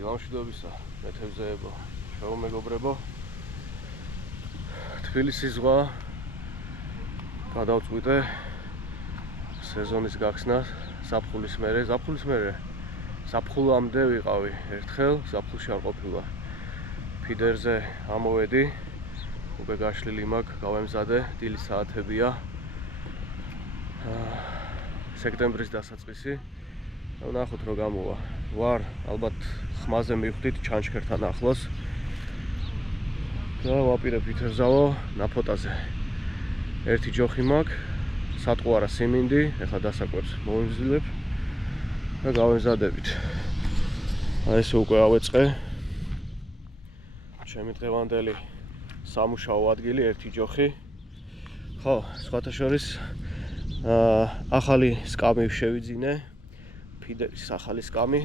დილამშვიდობისა, მეთევზეებო, ჩვეულ მეგობრებო. თბილისის ზღვა გადავწყვიტე სეზონის გახსნას ზაფხულის მერე, ზაფხულამდე ვიყავი ერთხელ, ზაფხულში არ ყოფილა. ფიდერზე ამოვედი, უკვე გაშლილი მაქვს, გავემზადე, დილის საათებია. სექტემბრის დასაწყისი. ვნახოთ რომ გამოვა. ვარ ალბათ ხმაზე მივხვდით ჩანჩქერთან ახლოს. და ვაპირებ ვითევზავო ნაფოტაზე. ერთი ჯოხი მაქვს, სატყუარა სიმინდი, ეხლა დასაკვებს მოვიმზილებ და გავემზადებით. აი ეს უკვე ავეწყე. ჩემი დღევანდელი სამუშაო ადგილი, ერთი ჯოხი. ხო, სხვათა შორის ახალი სკამი შევიძინე. ფიდერის ახალი სკამი,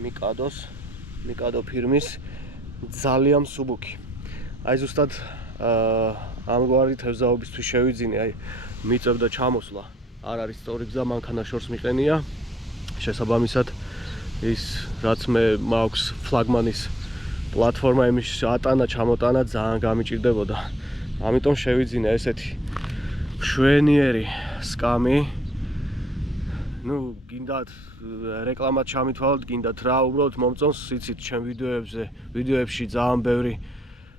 მიკადო ფირმის, ძალიან მსუბუქი. აი ზუსტად ამგვარი თევზაობისთვის შევიძინე, აი მიწევდა ჩამოსვლა. არ არის სწორი გზა, მანქანა შორს მიყენია. შესაბამისად ის რაც მე მაქვს ფლაგმანის პლატფორმა იმის ატანა, ჩამოტანა ძალიან გამიჭირდებოდა. ამიტომ შევიძინე ესეთი მშვენიერი სკამი. ნუ გინდათ რეკლამად ჩამითვალოთ, გინდათ რა, უბრალოდ მომწონს, იცით, ჩემ ვიდეოებში ძალიან ბევრი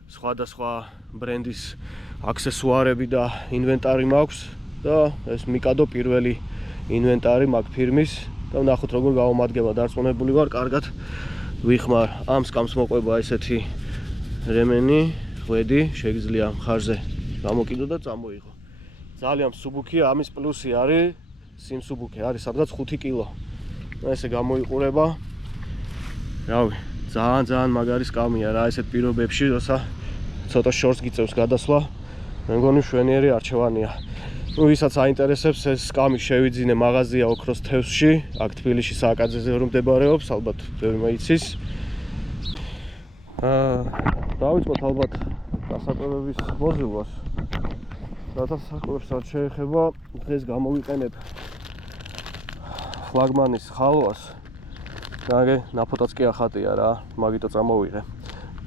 სხვადასხვა ბრენდის აქსესუარები და ინვენტარი მაქვს და ეს მიკადო პირველი ინვენტარი მაქვს ფირმის და ვნახოთ როგორ გავამადგება, დარწმუნებული ვარ, კარგად ვიხმარ. ამ სკამს მოყვება ესეთი რემენი, ხვედი, შეგიძლია მხარზე გამოკიდო და წამოიღო. ძალიან მსუბუქია, ამის პლუსი არის სიმსუბუქე, არის სადღაც 5 კილო. ესე გამოიყურება. რავი, ძალიან მაგარი სკამია რა, ესეთ პირობებში, როცა ცოტა შორს გიწევს გადასვლა, მე მგონი მშვენიერი არჩევანია. ნუ ვისაც აინტერესებს, ეს სკამი შევიძინე მაღაზია ოქროს თევზში, აქ თბილისში სააკაძეზე რომ მდებარეობს, ალბათ ბევრი მოიცის. დავიწყოთ ალბათ დასაკვებების მოზილვას. რათა საკვებს არ შეეხება, დღეს გამოვიყენებ ფლაგმანის ხალვას. და ნაფოტაც კი ახატია რა, მაგიტო წამოვიღე.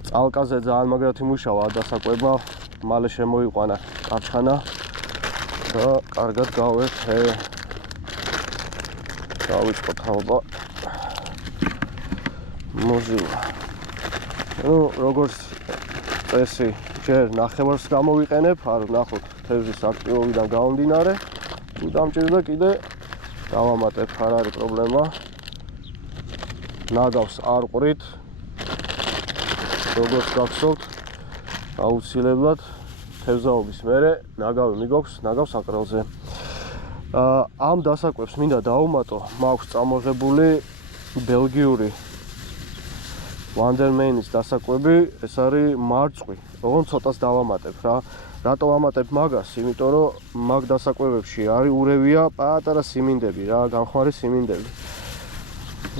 წალკაზე ძალიან მაგრად იმუშავა დასაკვება, მალე შემოიყვანა კარჩხანა და კარგად გავერთე. დავიწყოთ ალბათ მოზილვა. ნუ როგორც წესი, ჯერ ნახევარს გამოვიყენებ, არ ვნახოთ თევზის აქტივობიდან გამომდინარე. თუ დამჭირდა კიდე დავამატებ, არ არის პრობლემა. ნაგავს არ ყვრით. როგორც გახსოვთ, აუცილებლად თევზაობის მერე ნაგავი მიგოქვს, ნაგავს აკრელზე. ამ დასაკვებს მინდა დავუმატო, მაქვს წამოღებული ბელგიური ვანდერმეინის დასაკვები, ეს არის მარწყვი. ოღონდ ცოტას დავამატებ რა. რატო ვამატებ მაგას? იმიტომ რომ მაგ დასაკვებებში არის ურევია პატარა სიმინდები რა, გამხმარი სიმინდები.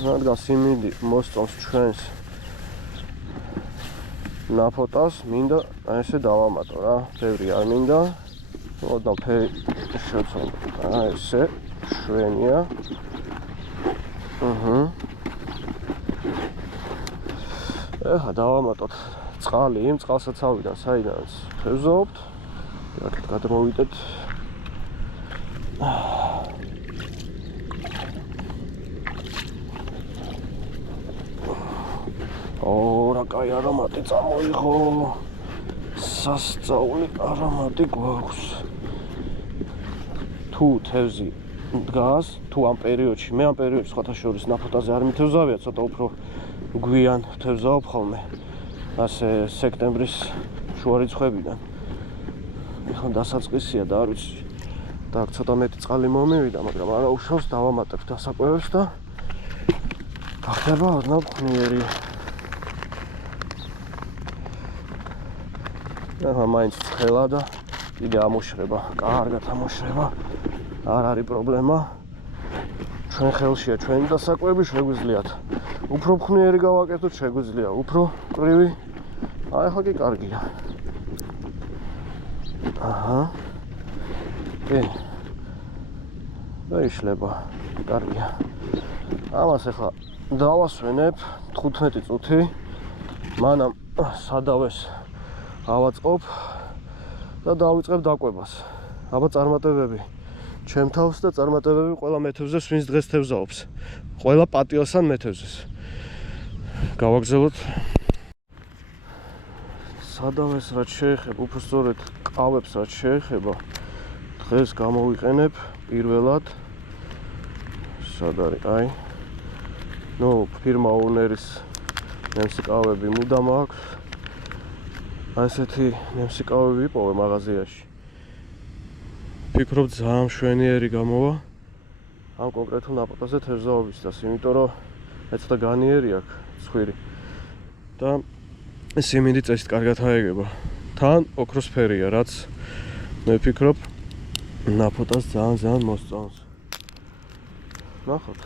რადგან სიმინდი მოსწონს ჩვენს ნაფოტას, მინდა ესე დავამატო რა. ბევრი არ მინდა. ოდნავ ფერი შევცვალო. ესე შვენია. ეხლა დავამატოთ წყალი იმ წყალსაცავიდან, საიდანაც თევზაობთ. აქეთ გადმოვიდეთ. რა კაი არომატი წამოიღო. სასწაული არომატი გვაქვს. თუ თევზი დგას, თუ ამ პერიოდში, მე ამ პერიოდში სხვათა შორის ნაფოტაზე არ მითევზავია, ცოტა უფრო გვიან თევზაობ ხოლმე. ასე სექტემბრის შუა რიცხვებიდან. ეხლა დასაწყისია და არ ვიცი. და აქ ცოტა მეტი წყალი მომივიდა, მაგრამ არა უშავს, დავამატებ დასაკვებებს და გახდება ოდნავ ხნიერი. ეხლა მაინც ცხელა და კიდე ამოშრება, კარგად ამოშრება. არ არის პრობლემა. ჩვენ ხელშია ჩვენი დასაკვები, შეგვიძლიათ უფრო ხნიერი გავაკეთოთ, შეგვიძლია უფრო კრივი. ახლა კი კარგია. კი. და იშლება. კარგია. ამას ახლა დავასვენებ 15 წუთი. მანამ სადავეს ავაწყობ და დავიწყებ დაკვებას. აბა წარმატებები ჩემ თავს და წარმატებები ყველა მეთევზეს, ვინც დღეს თევზაობს. ყველა პატიოსან მეთევზეს. გავაგზავნოთ. სადავეს რაც შეეხება, უბრალოდ ყავებს რაც შეეხება, დღეს გამოვიყენებ პირველად. სად არის? აი. ფირმა ოვნერის ნემსიკავები მუდამ აქვს. ასეთი ნემსიკავები ვიპოვე მაღაზიაში. ფიქრობ ძალიან მშვენიერი გამოვა ამ კონკრეტულ ნაპოტაზე თევზაობისას, იმიტომ რომ ეცოტა განიერი აქვს ცხვირი და სიმინდი წესით კარგად აეგება. თან ოქროსფერია, რაც მე ვფიქრობ ნაპოტას ძალიან მოსწონს. ნახოთ.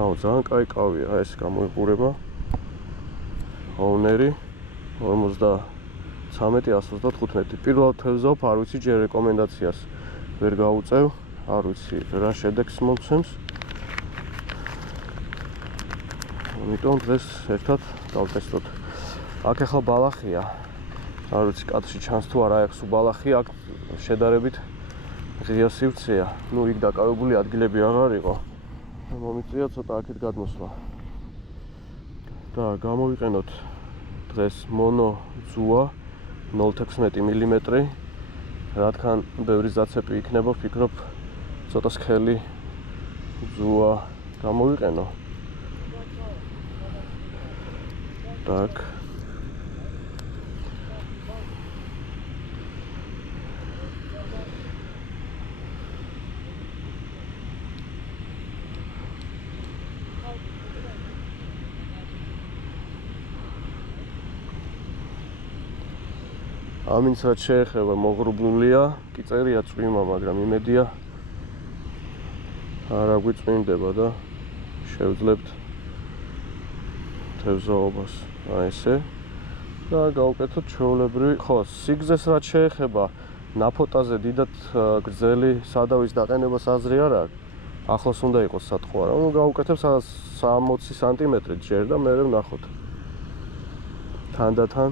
ძალიან კაი კავია, ეს გამოიყურება. ოვნერი 53-135. პირველად თევზაობ, არ ვიცი ჯერ რეკომენდაციას ვერ გავუწევ, არ ვიცი რა შედეგს მომცემს. ამიტომ დღეს ერთად დავტესტოთ. აქ ახლა ბალახია. არ ვიცი კადრში ჩანს თუ არა, აქ სულ ბალახია, აქ შედარებით ღია სივრცეა. იქ დაკავებული ადგილები აღარ იყო. მომიწია ცოტა აქეთ გადმოსვლა. და გამოვიყენოთ დღეს მონო ძუა 0.16 მმ. რადგან ბევრი ზაცეპი იქნება, ვფიქრობ ცოტა სქელი ძუა გამოვიყენო. так. ამინც რაც შეეხება მოღრუბლულია, კი წერია წვიმა, მაგრამ იმედია არა გვიწვიმდება და შევძლებთ თევზაობას. აი ესე. და გავუკეთოთ ჩვეულებრივი, სიგზეს რაც შეეხება ნაფოტაზე დიდად გრძელი სადავის დაყენებას აზრი არ აქვს. ახლოს უნდა იყოს სათხოვარა. გავუკეთებ 60 სანტიმეტრი ჯერ და მე ვნახოთ. თანდათან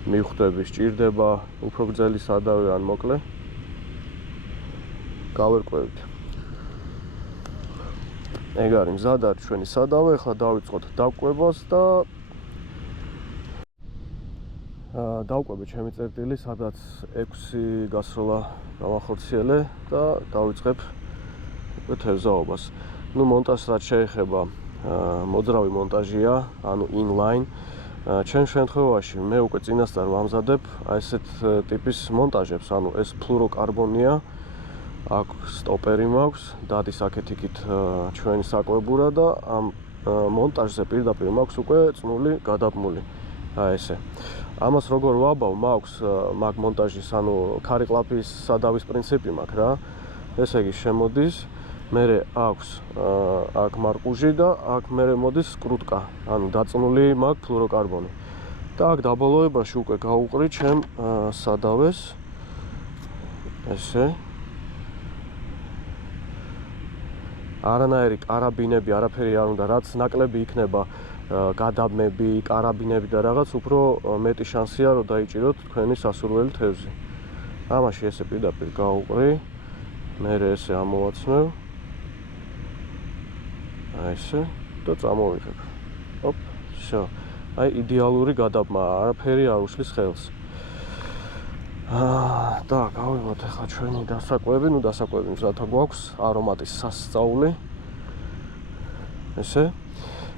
მივხვდები, სჭირდება უფრო გრძელი სადავი ან მოკლე. გავერკვევით. ეგ არის მზად არის ჩვენი სადავი, ახლა დავიწყოთ დაკვებას და დავკვები ჩემი წერტილი, სადაც 6 გასროლა გამახორციელე და დავიწყებ თევზაობას. მონტაჟს რაც შეეხება, მოძრავი მონტაჟია, ანუ inline. ჩემ შემთხვევაში მე უკვე წინასწარ ვამზადებ ესეთ ტიპის მონტაჟებს, ანუ ეს ფლუროკარბონია, აქ სტოპერი მაქვს, დადის აქეთ-იქით ჩვენი საკვებურა და ამ მონტაჟზე პირდაპირ მაქვს უკვე წნული გადაბმული. აი ესე. ამას როგორ ვაბავ, მაქვს მაგ მონტაჟის, ანუ ქარიკლაპის სადავის პრინციპი მაქვს რა. ესე იგი შემოდის, მერე აქვს აქ მარკუჟი და აქ მერე მოდის სკრუტკა, ანუ დაწნული მაქვს ფლუროკარბონი. და აქ დაბოლოებაში უკვე გავუყრი ჩემ სადავეს. ესე. არანაირი კარაბინები, არაფერი არ უნდა, რაც ნაკლები იქნება გადაბმები, კარაბინები და რაღაც, უფრო მეტი შანსია რომ დაიჭიროთ თქვენი სასურველი თევზი. ამაში ესე პირდაპირ გავუყრი, მერე ესე ამოვაცმევ. აი ესე და წამოვიღებ. ოპ, всё. აი იდეალური გადაბმა, არაფერი არ უშლის ხელს. და გავიღოთ ახლა ჩვენი დასაკვები, დასაკვები მზათა გვაქვს, არომატის სასწაული. ესე.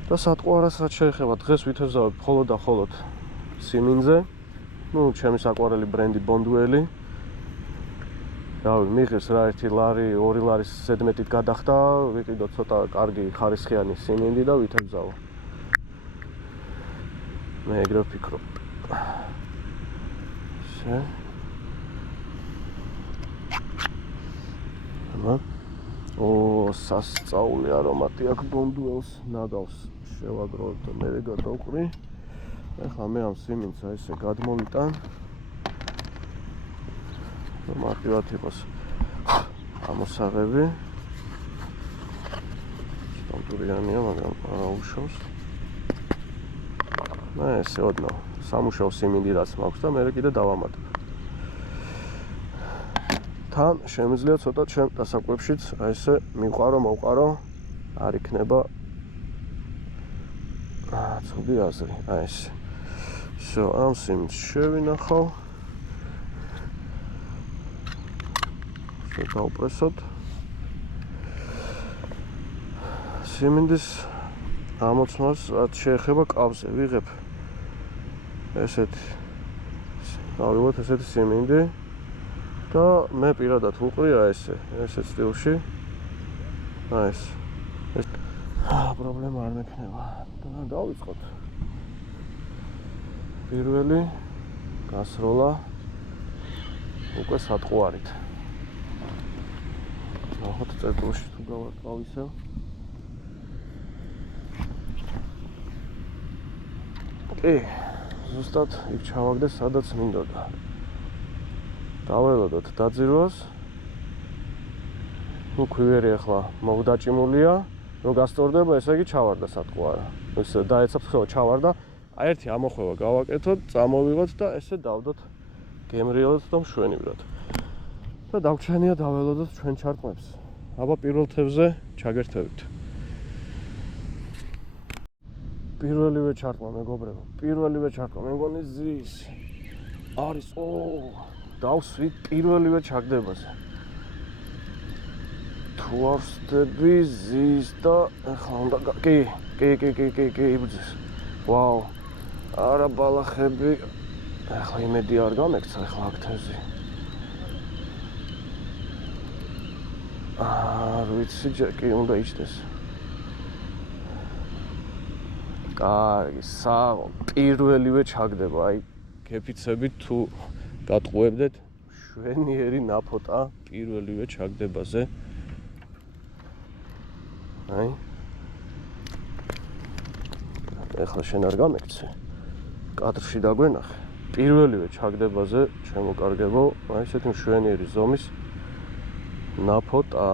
და სატყვარას რაც შეეხება, დღეს ვითევზავებ მხოლოდ და მხოლოდ სიმინძე. ჩემი საყვარელი ბრენდი ბონდუელი. რავი, მიღეს რა 1 ლარი, 2 ლარის ზედმეტით გადახდა, ვიყიდო ცოტა კარგი ხარისხიანი სიმინდი და ვითევზავო. მე ეგრე ვფიქრობ. ესე. სასწაული არომატი აქვს ბონდუელს, ნაგავს შევაგროვებ და მე გადავყრი. ახლა მე ამ სიმინძს ესე გადმოვიტან. მარტივად იყოს ამოსაღები. სტამპურიანია, მაგრამ არა უშავს. ესე ოდნავ სამუშაო სიმინდი რაც მაქვს და მე კიდე დავამატებ. თან შემიძლია ცოტა ჩემ დასაკვებშიც ესე მოვყარო, არ იქნება ცუდი აზრი, ესე. ამ სიმინდს შევინახავ. დავპრესოთ. სიმინდის ამოცნას რაც შეეხება კავზე ვიღებ ესეთი გავიღოთ ესეთი სიმინდი და მე პირადად ვუყრია ესე სტილში ეს პრობლემა არ მექნება და დავიწყოთ პირველი გასროლა უკვე სატყუარით ნახოთ წერტილში თუ გავარკვევ ისევ ზუსტად იქ ჩავაგდე სადაც მინდოდა დაველოდოთ დაძირვას ნუ ქვივერი ახლა მოვდაჭიმულია რომ გასწორდება ესე იგი ჩავარდა სატყუარა ეს დაეცափ ხო ჩავარდა აი ერთი ამოხვევა გავაკეთოთ წამოვიღოთ და ესე დავდოთ გემრიელად და მშვენივრად და დავჩენია დაველოდოთ ჩვენ ჩარტყმებს აბა პირველ თევზე ჩაგერთევით პირველივე ჩარტყმა მეგობრებო პირველივე ჩარტყმა მე მგონი ზის არის დავსვით პირველივე ჩაგდებაზე თუ არ ვსდები ზის და ახლა უნდა კი იბრძვის ვაუ არა ბალახები ახლა იმედი არ გამექცა ახლა აქ თევზი არ ვიცი კი უნდა იჭდეს კარგი საღო პირველივე ჩაგდება აი კეფიცებით თუ გატყუებდეთ შვენიერი ნაფოტა პირველივე ჩაგდებაზე აი ეხლა შენ არ გამექცე კადრში დაგვენახე პირველივე ჩაგდებაზე ჩემო კარგებო აი ესეთი მშვენიერი ზომის ნაფოტა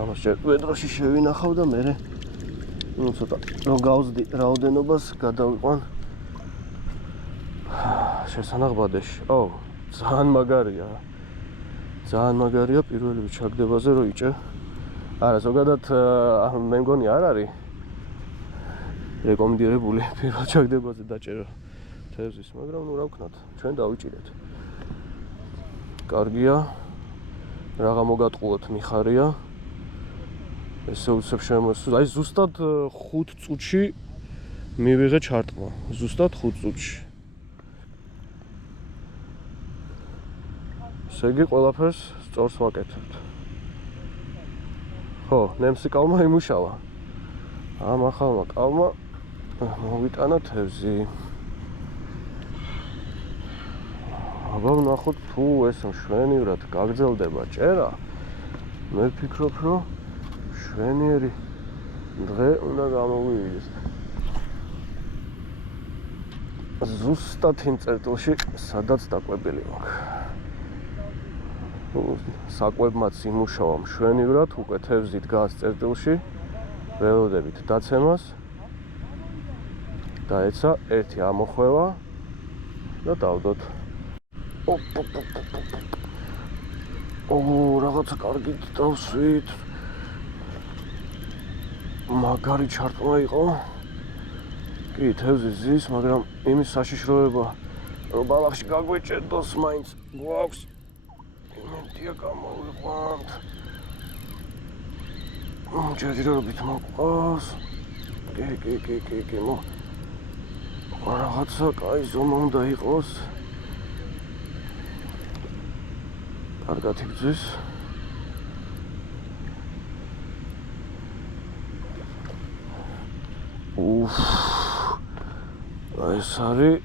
ამას ჯერ ვედროში შევინახავ და მე ну ცოტა რო გავზდი რაოდენობას გადავიყვან შესანახბადეში. ძალიან მაგარია პირველივე ჩაგდებაზე რო იჭე. არა, ზოგადად მე მგონი არ არის რეკომენდირებული პირველ ჩაგდებაზე დაჭერა თევზის, მაგრამ ნუ რა ვქნათ, ჩვენ დავიჭირეთ. კარგია. რაღა მოგატყუოთ მიხარია. ესე უცებ შემოსულ. აი ზუსტად 5 წუთში მივიღე ჩარტყმა. ზუსტად 5 წუთში. ესე იგი ყველაფერს სწორს ვაკეთებთ. ხო, ნემსი კალმა იმუშავა. ამ ახალმა კალმა მოვიტანა თევზი. აბა ვნახოთ თუ ეს მშვენივრად გაგრძელდება ჭერა. მე ვფიქრობ, რომ შვენიერი დღე უნდა გამოვიდეს. ზუსტად იმ წერტილში, სადაც დაკვებელი მაქვს. საკვებმაც იმუშავა მშვენივრად, უკვე თევზი დგას წერტილში. ველოდებით დაცემას. დაეცა ერთი ამოხვევა და დავდოთ. რაღაცა კარგით დავსვით. მაგარი ჩარტყმა იყო. კი, თევზი ზის, მაგრამ იმის საშიშროება, რომ ბალახში გაგვეჭედოს მაინც გვაქვს. იმედია გამოვიყვანთ. ჯერჯერობით მოყავს. კი, რაღაცა კაი ზომა უნდა იყოს. კარგად იბრძვის. ეს არის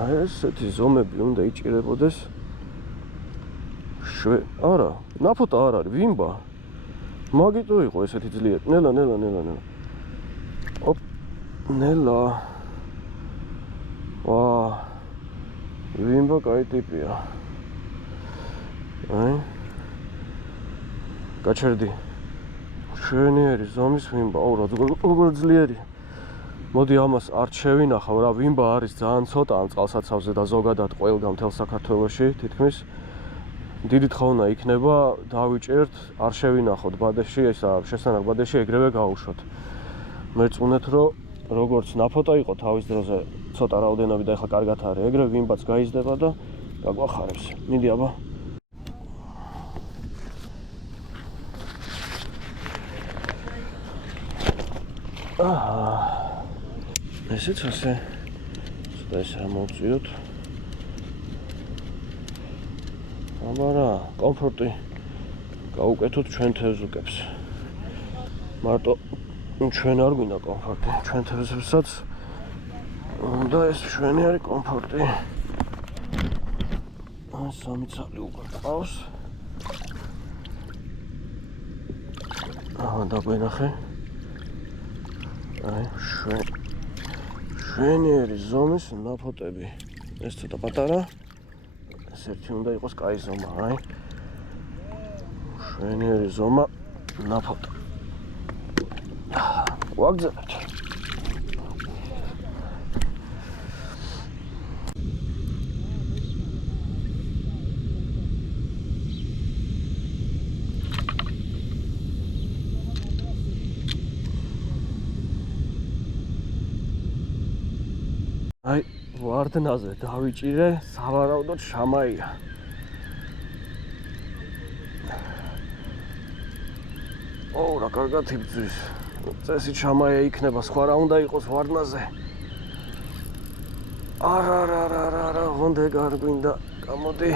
აი ესეთი ზომები უნდა იჭირებოდეს. არა, ნაფოტა არ არის, ვიმბა. მაგიტო იყო ესეთი ძლიერი. ნელა. ნელა. ვიმბა კაი ტიპია. აი. გაჩერდი. შვენიერი ზომის ვიმბა. აუ, როგორ ძლიერი. მოდი ამას არ შევინახავ რა, ვიმბა არის ძალიან ცოტა ამ წყალსაცავზე და ზოგადად ყველგან მთელ საქართველოში თითქმის. დიდი თხოვნა იქნება, დავიჭერთ, არ შევინახოთ ბადეში, ესა შესანახ ბადეში ეგრევე გავუშვათ. მერწმუნეთ რომ როგორც ნაფოტა იყო თავის დროზე ცოტა რაოდენობით და ახლა კარგად არის, ეგრევე ვიმბაც გაიზრდება და გაგვახარებს. მიდი აბა. ესეც ასე. ეს რა მოვწიოთ. აბა რა, კომფორტი გავუკეთოთ ჩვენ თევზუკებს. მარტო ჩვენ არ გვინდა კომფორტი, ჩვენ თევზებსაც უნდა ეს შვენიერი კომფორტი. აი, სამი ცალი უკვე ყავს. დაგვენახე. აი, შვენიერი ზომის ნაფოტები. ეს ცოტა პატარა. ეს ერთი უნდა იყოს კაი ზომა, აი. შვენიერი ზომა ნაფოტა. ვაგზავნეთ. აი, ვარდნაზე დავიჭირე, სავარაუდოდ შამაია. ოუ, რა კარგად იბძვის. წესით შამაია იქნება, სხვა რა უნდა იყოს ვარდნაზე. არა, ღონდე გარგვინდა, გამოდი.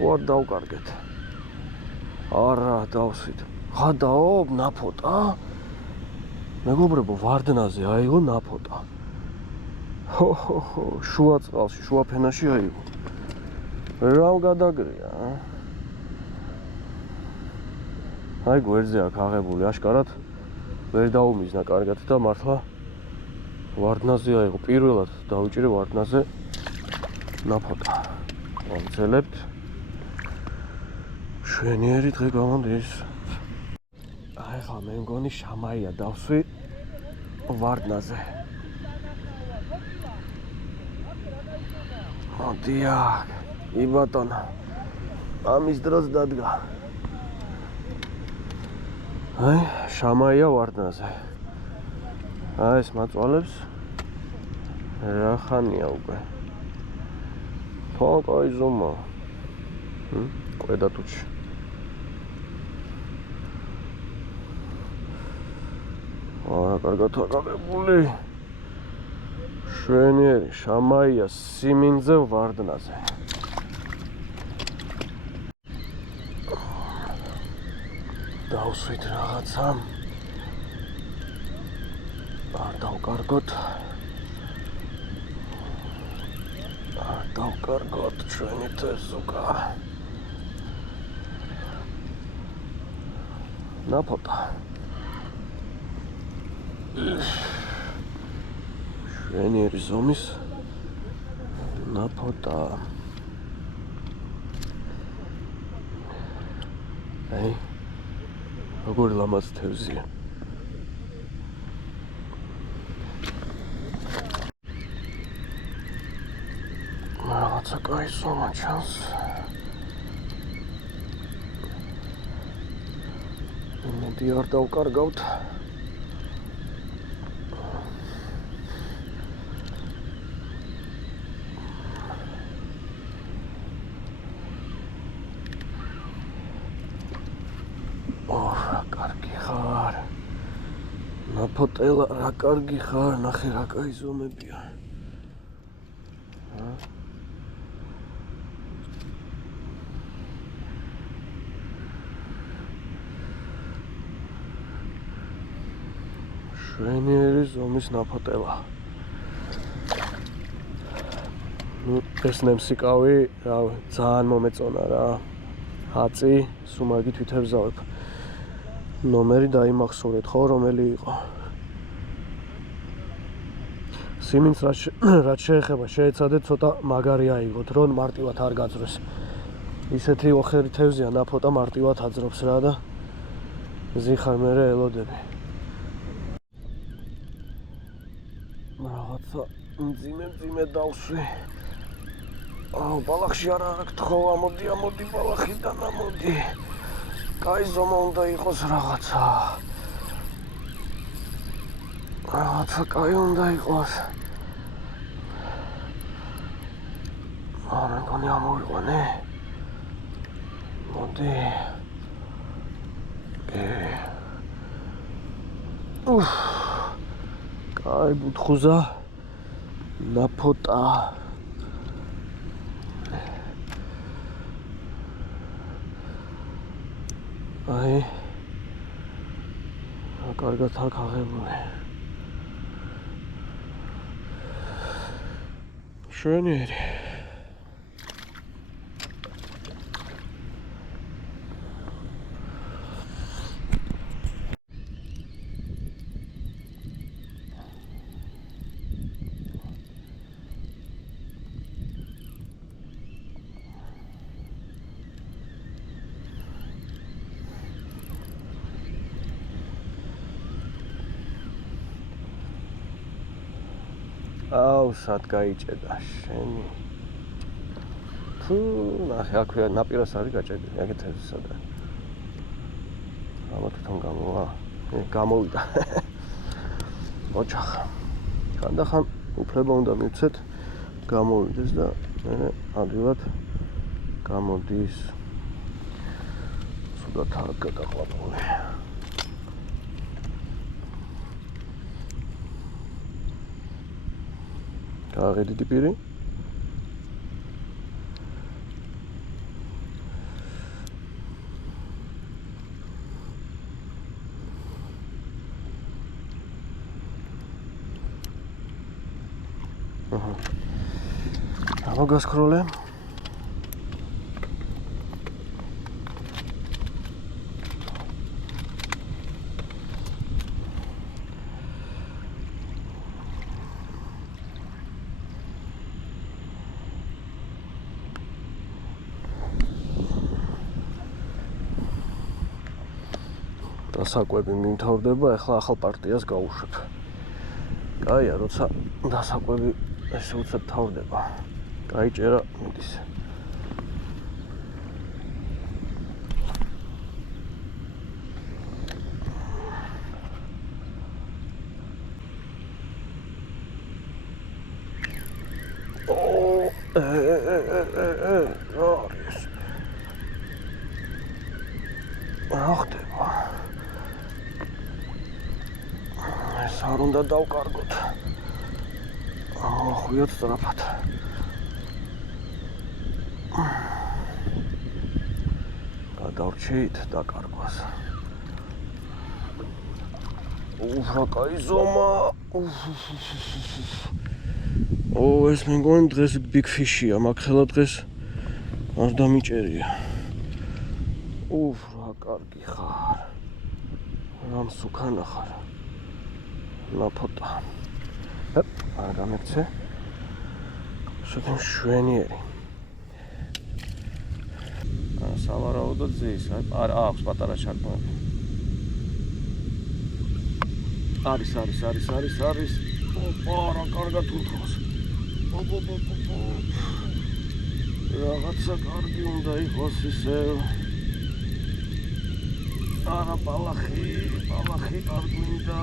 ვარ დავკარგეთ. არა, დავსვით. ხადაო, ნაფოტა. მეგობრებო, ვარდნაზე აიღო ნაფოტა. შუა წყალში, შუა ფენაში აიღო. რა გადაგრია, აი გვერდზე აქ აღებული აშკარად ვერ დაუმიზნა კარგად და მართლა ვარდნაზე აიღო. პირველად დავიჭირე ვარდნაზე ნაფოტა. ვამცელებთ. შვენიერი დღე გამოდის. აი ხა მე მგონი შამაია დავსვი ვარდნაზე. დიახ, იბატონა. ამის დროს დადგა. აი, შამაია ვარდნაზე. აი ეს მაწვალებს. რა ხანია უკვე. კაი ზომა. ყვედა თუჩი. არა, კარგად აღებული. შვენიერი შამაია სიმინძე ვარდნაზე. დავსვით რაღაცა. არ დავკარგოთ. არ დავკარგოთ ჩვენი თევზუკა. ნაფოტა. შვენიერი ზომის ნაფოტა. აი, როგორი ლამაზი თევზია. რაღაცა კაი ზომა ჩანს. იმედი არ დავკარგავთ. ნაფოტელა რა კარგი ხარ, ნახე რა კაი ზომებია. შვენიერი ზომის ნაფოტელა. ეს ნემსიკავი, რავი, ძალიან მომეწონა რა. აწი, სუმაგით ვითევზავებ. ნომერი დაიმახსოვრეთ, ხო, რომელი იყო? სიმინს რაც შეეხება შეეცადეთ ცოტა მაგარი აიღოთ, რომ მარტივად არ გაძროს. ისეთი ოხერი თევზია ნაფოტა მარტივად აძრობს რა და ზიხარ მერე ელოდები. რაღაცა მძიმე დავსვი. ბალახში არა გთხოვ, ამოდი ბალახიდან ამოდი. კაი ზომა უნდა იყოს რაღაცა. რაღაცა კაი უნდა იყოს. მეგონი ამოვიყვანე. მოდი. კაი ბუთხუზა. ნაფოტა. აი. კარგად აქ აღებული. შვენიერი. აუ, სად გაიჭედა შენი. თუ ნახე, აქვე ნაპირას არის გაჭედილი, აკეთებს სადა. ამა თვითონ გამოვა. გამოვიდა. ოჩახ. ხანდახან უფლება უნდა მივცეთ გამოვიდეს და მე ადვილად გამოდის. სულაც არ გადაყვანული. გააღედიდი პირი. გამოგასქროლე. დასაკვები მიმთავრდება, ახლა ახალ პარტიას გავუშვებ. კაია, როცა დასაკვები ესე უცებ თავდება. გაიჭერა მიდის. ახდება. ეს არ უნდა დავკარგოთ. ხვიოთ სწრაფად. გადავრჩით დაკარგვას. რა კაი ზომა. ეს მეგონი დღეს big fish-ია, მაგხელა დღეს არ დამიჭერია. რა კარგი ხარ. რა მსუქანა ხარ. ნაფოტა. არ გამექცე. შეთემ შვენიერი. სავარაუდოდ ზის, არა აქვს პატარა ჩარგმები. არის. რა კარგად უთხოვს. რაღაცა კარგი უნდა იყოს ისე. არა ბალახი არ გვინდა.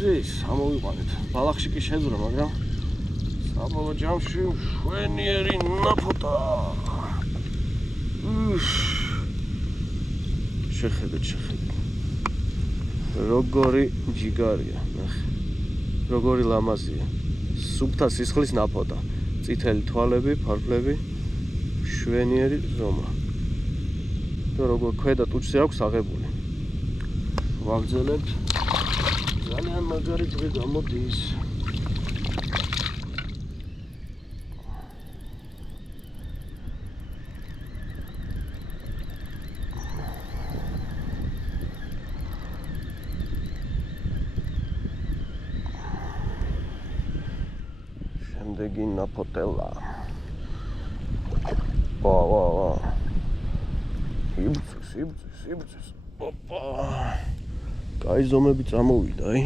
ზის, ამოვიყვანეთ. ბალახში კი შეძრა, მაგრამ საბოლოო ჯამში შვენიერი ნაფოტა. შეხედეთ. როგორი ჯიგარია, ნახე. როგორი ლამაზია. სუფთა სისხლის ნაფოტა. წითელი თვალები, ფარფლები, შვენიერი ზომა. და როგორ ქვედა ტუჩზე აქვს აღებული. ვაგრძელებთ. ძალიან მაგარი დღე გამოდის. შედეგი ნაფოტელა. ვა. იბძვის. ოპა. კაი ზომები წამოვიდა, აი.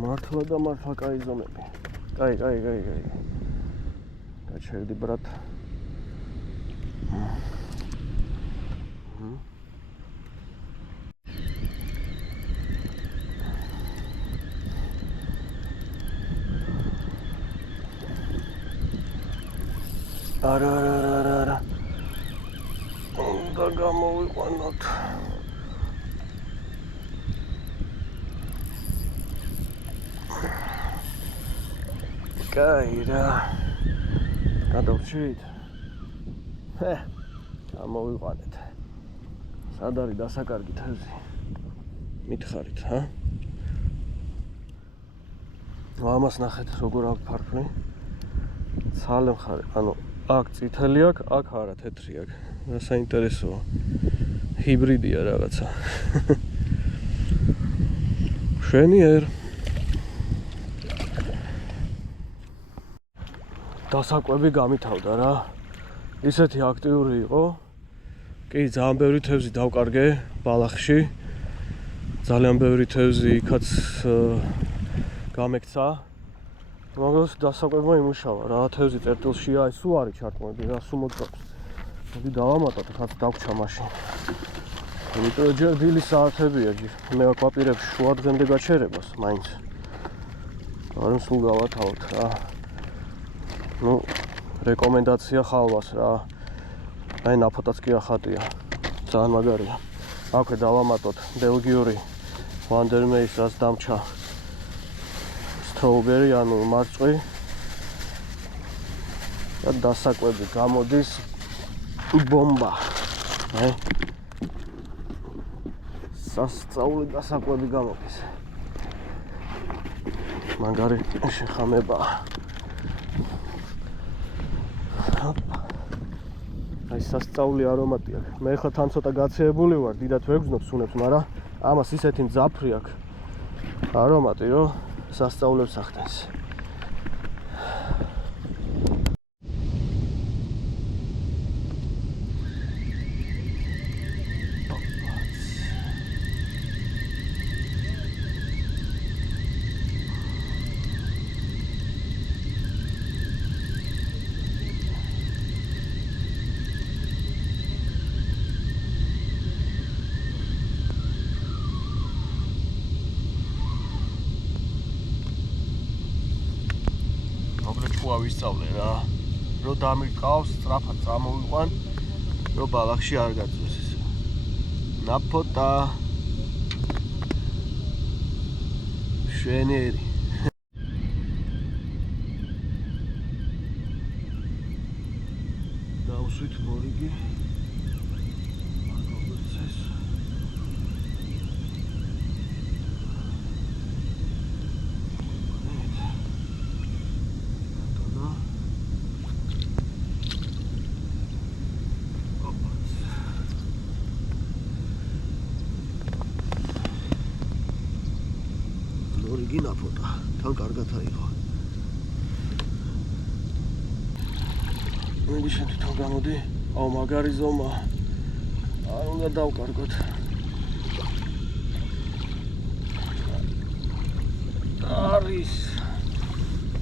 მართლა კაი ზომები. კაი. გაჩერდი ბრატ. არა. უნდა გამოვიყვანოთ. კაი რა. გადავჭირით. გამოვიყვანეთ. სად არის დასაკარგი თევზი? მითხარით, ჰა? ამას ნახეთ, როგორ აღფარფლი. ცალე მხარე, ანუ აქ წითელი აქვს, აქ არა თეთრი აქვს. რა საინტერესოა. ჰიბრიდია რაღაცა. შვენიერ. დასაკვები გამითავდა რა. ისეთი აქტიური იყო. კი, ძალიან ბევრი თევზი დავკარგე ბალახში. ძალიან ბევრი თევზი იქაც გამექცა. მაგას დასაკვებმა იმუშავა რა, თევზი წერტილშია, აი სულ არის ჩარტყმები რა, სულ მოწონს. მოდი დავამატოთ, ხაც დავქჩა მაშინ. იმიტომ ჯერ დილის საათებია, მე ვაკვაპირებ შუა დღემდე გაჩერებას, მაინც. არ სულ გავათავოთ რა. ნუ რეკომენდაცია ხალვას რა. აი ნაფოტაც კი ახატია. ძალიან მაგარია. აქვე დავამატოთ ბელგიური ვანდერმეის რაც დამჩა. სტროუბერი, ანუ მარწყვი. და დასაკვები გამოდის ბომბა. აი. სასწაული დასაკვები გამოდის. მაგარი შეხამება. აი სასწაული არომატი აქვს. მე ხა თან ცოტა გაცეებული ვარ, დიდად ვერ გზნობ სუნებს, მაგრამ ამას ისეთი მძაფრი აქვს. არომატი რომ სასწაულებს ახდენს. ვისწავლე რა, რომ დამირყავს, სწრაფად წამოვიყვან, რომ ბალახში არ გაძვეს ეს. ნაფოტა. შვენიერი. დავსვით მორიგი. ნაფოტა, თან კარგად აიღო. მე შენ თვითონ გამოდი. აუ მაგარი ზომა. არ უნდა დავკარგოთ. არის.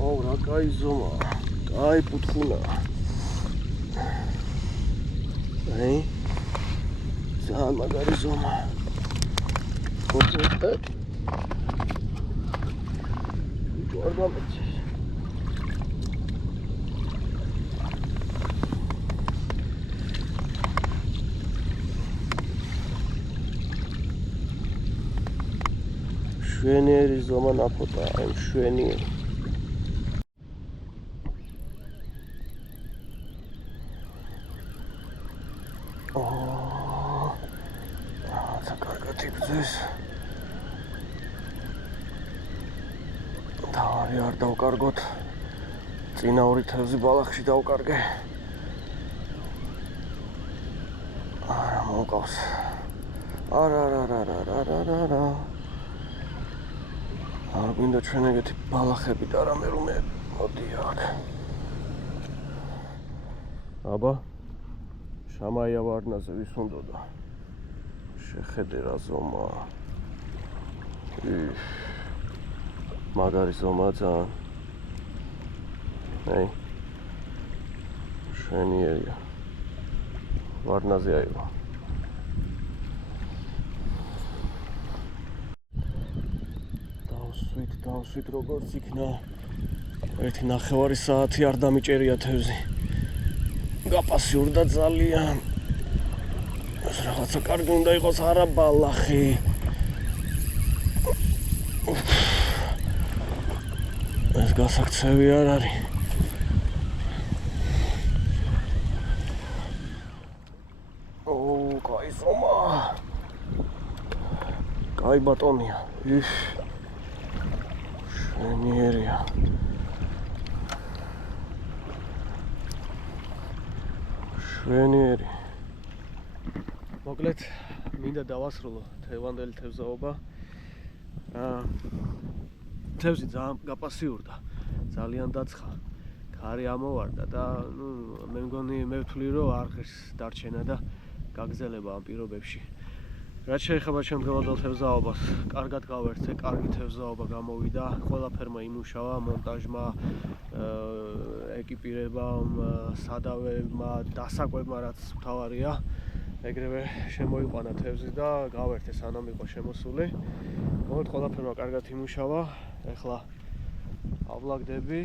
აუ რა კაი ზომა. კაი პუთხუნა. აი. ძალიან მაგარი ზომა. ხოთე. არ გამეჩი. შვენიერი ზომა ნაფოტა, აი შვენიერი. ცა კარგად იბძვის. თავი არ დავკარგოთ. წინა ორი თევზი ბალახში დავკარგე. არა მოკავს. არა. არ გვინდა ჩვენ ეგეთი ბალახები და რამე რომე მოდი აქ. აბა შამაია ვარნაზე ვის უნდოდა? შეხედე რა ზომა. მაგარი ზომა ძალიან. აი შვენიერია. ვარნაზე აიღო. დავსვით როგორც იქნა. 1.5 საათი არ დამიჭერია თევზი. გაპასიურდა ძალიან. ეს რაღაცა კარგი უნდა იყოს არა ბალახი. ეს გასაქცევი არ არის. კაი ზომა. კაი ბატონია. შვენიერია. შვენიერი. მოკლედ მინდა დავასრულო თევანდელი თევზაობა. თევზი ძალიან გაპასიურდა, ძალიან დაცხა, ქარი ამოვარდა და მე მგონი მე ვთვლი რომ არ ღირს დარჩენა და გაგზელება ამ პირობებში. რაც შეეხება შემდგომელ თევზაობას, კარგად გავერთე, კარგი თევზაობა გამოვიდა, ყველაფერმა იმუშავა, მონტაჟმა, ეკიპირებამ, სადავებმა, დასაკვებმა რაც მთავარია. ეგრევე შემოიყვანა თევზი და გავერთე სანამ იყო შემოსული. მოდ ყველაფერმა კარგად იმუშავა. ეხლა ავლაგდები,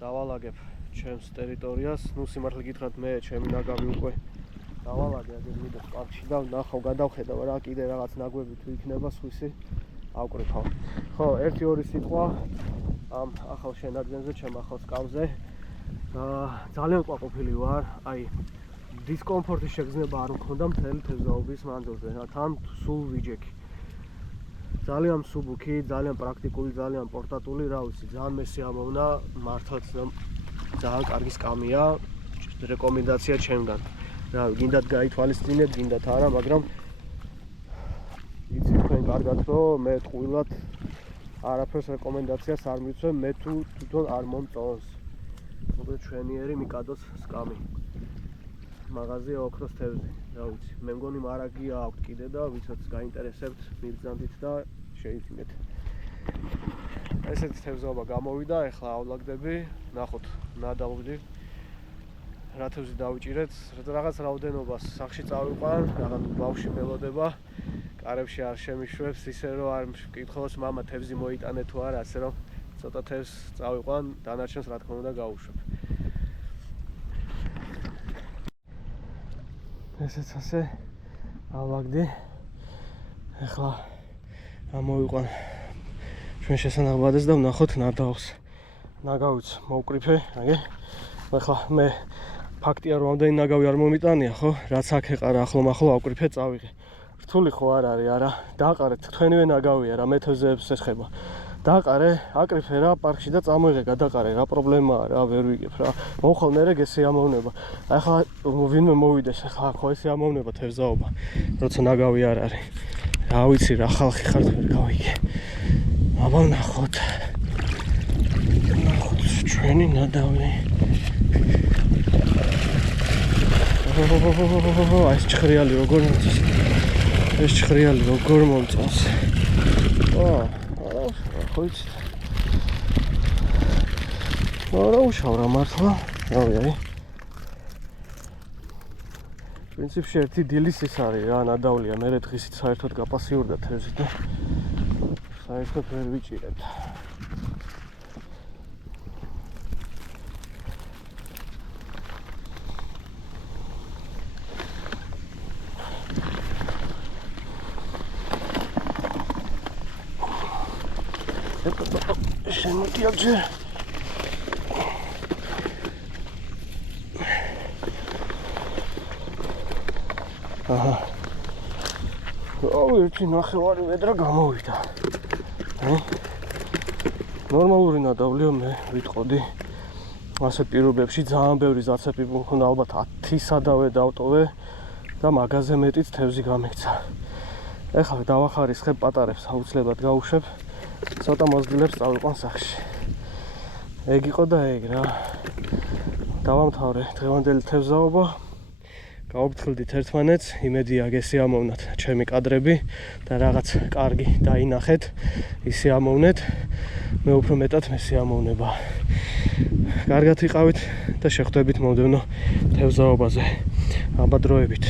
დავალაგებ ჩემს ტერიტორიას. სიმართლე გითხრათ, მე ჩემი ნაგავი უკვე დავალაგე აგერ მიდევ პარკში და ნახავ, გადავხედავ რა კიდე რაღაც ნაგვები თუ იქნება სხვისი ავკრიფავ. ხო, 1-2 სიტყვა ამ ახალ შენაძენზე, ჩემ ახალ სკამზე. ძალიან ყვაყოფილი ვარ, აი დისკომფორტის შეგრძნება არ მქონდა მთელი თევზაობის მანძილზე. თან სულ ვიჯექი. ძალიან მსუბუქი, ძალიან პრაქტიკული, ძალიან პორტატული, რა ვიცი, ძალიან მესიამოვნა, მართლაც ძალიან კარგი სკამია, რეკომენდაცია ჩემგან. რა გინდათ გაითვალისწინეთ, გინდათ არა, მაგრამ იცით თქვენ კარგად რომ მე ტყუილად არაფერს რეკომენდაციას არ მივცემ, მე თუ თვითონ არ მომწონს. მოკლედ შვენიერი მიკადოს სკამი. მაღაზია ოქროს თევზი, რა ვიცი, მე მგონი მარაგია აქვთ კიდე და ვისაც გაინტერესებთ, მიბრძანდით და შეიძინეთ. ესეთი თევზაობა გამოვიდა, ეხლა ავლაგდები, ნახოთ, ნადავლდი. რა თევზი დავიჭირეთ, რაღაც რაოდენობას სახში წავიყვან, რაღაც ბავშვი მელოდება, კარებში არ შემიშვებს, ისე რომ არ მკითხოს მამა თევზი მოიტანე თუ არა, ასე რომ ცოტა თევზს წავიყვან, დანარჩენს რა თქმა უნდა გავუშვებ. ესეც ასე ავლაგდი. ეხლა გამოვიყვან ჩვენ შესანახბადეს და ვნახოთ ნადავლს. ნაგავიც მოვკრიფე, აგე. ეხლა მე ფაქტია რომ ამდენი ნაგავი არ მომიტანია, ხო? რაც აქ ეყარა ახლო-მახლო ავკრიფე, წავიღე. რთული ხო არ არის, არა? დააყარეთ, თქვენივე ნაგავია რა, მე თევზებს ეხება. დააყარე, აკრიფე რა პარკში და წამოიღე, გადაყარე, რა პრობლემაა რა, ვერ ვიგებ რა. მოხალ მერე გესიამოვნება. ახლა ვინმე მოვიდეს, ახლა ხო ესიამოვნება თევზაობა, როცა ნაგავი არ არის. რა ვიცი რა ხალხი ხართ ვერ გავიგე. აბა ნახოთ. ნახოთ ჩვენი ნადავლი. ეს ჭხრიალი როგორ მომწონს. ეს ჭხრიალი როგორ მომწონს. ხო იცით. რა უშავ რა მართლა. რავი აი. პრინციპში ერთი დილის ის არის რა, ნადავლია, მე დღისით საერთოდ გაპასიურდა თევზი და საერთოდ ვერ ვიჭირებთ. შემოდიალ ჯერ. აჰა. ერთი ნახევარი მედრა გამოვიდა. ნორმალური ნადავლია, მე ვიტყოდი. ასე პირობებში ძალიან ბევრი ზაცეპი მქონდა, ალბათ 10 სადავე დავტოვე და მაგაზე მეტიც თევზი გამექცა. ეხლა დავახარისხებ პატარებს, აუცილებლად გავუშვებ. ცოტა მოსგილებს წავიყვან სახში. ეგ იყო და ეგ რა. დავამთავრე დღევანდელი თევზაობა. გავუფრთხილდით ერთმანეთს, იმედია გესიამოვნათ ჩემი კადრები და რაღაც კარგი დაინახეთ, ისიამოვნეთ. მე უფრო მეტად მესიამოვნება. კარგად იყავით და შეხვდებით მომდევნო თევზაობაზე. აბა დროებით.